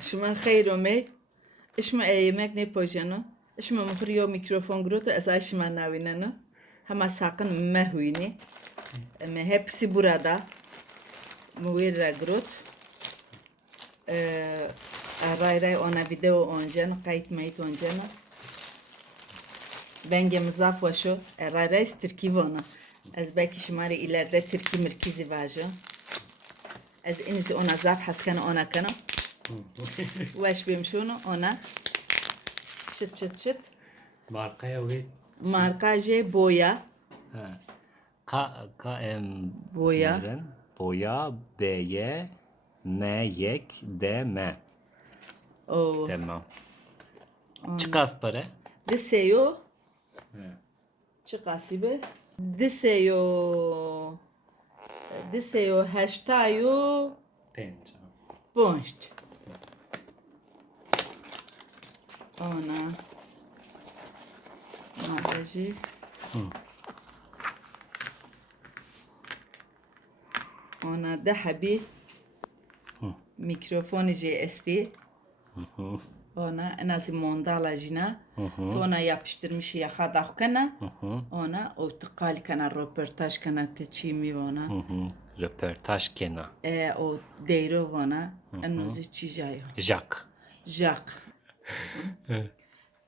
شما خیر اومه اشما ایمک نه پوجانو اشما مخریو میکروفون گروتو ازای شما نویننو همه ساقن مهوینی مه hepsi burada مویر گروت رای ona video oncan kayıt mayıt oncan bence mızaf var şu ray Türkiye vana az belki şımari ileride Türkiye merkezi varca az inizi ona zaf haskan ona kanı واش بيمشونو انا شت Markaya ve marka J boya boya boya boya B Y M Y D M o tamam. Çıkas para. deseyo çıkasibe deseyo hashtayo Penca. ponst ona magaji ona dahabi mikrofon JST ona nasi mondala jina ona yapıştırmış ya hadak kana ona o tıkal kana röportaj kana teçimi ona Röportaj kena. o deyro ona enuzi çijayo Jack.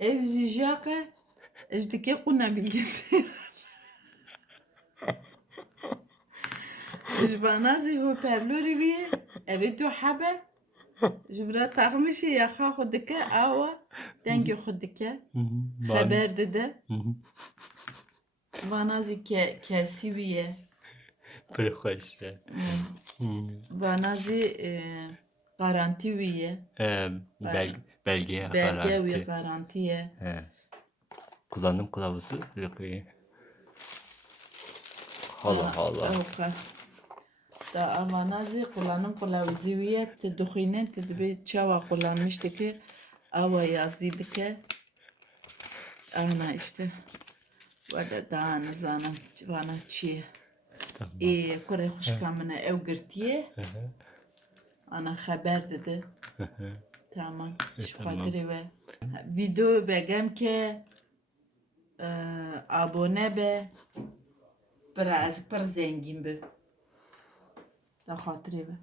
evzi jaka ejdeki kuna bilgisi jbanazi hoparlörü bir evet o haber jvra takmışı ya khudike awa dengi khudike haber dedi banazi kesiviye Pırhoş. banazi garanti viye Belge belge ve garanti. garantiye Kullanım kılavuzu. Allah Allah. Da amanazi kullanım kılavuzu viye tedukinen tedbi çava kullanmıştı ki ava yazıydı ki ana işte vada da zanam bana çiğ kore hoşkamına ev girtiye ana haber dedi tamam şu hatırı ve video begem ki abone be biraz zengin be da hatırı ve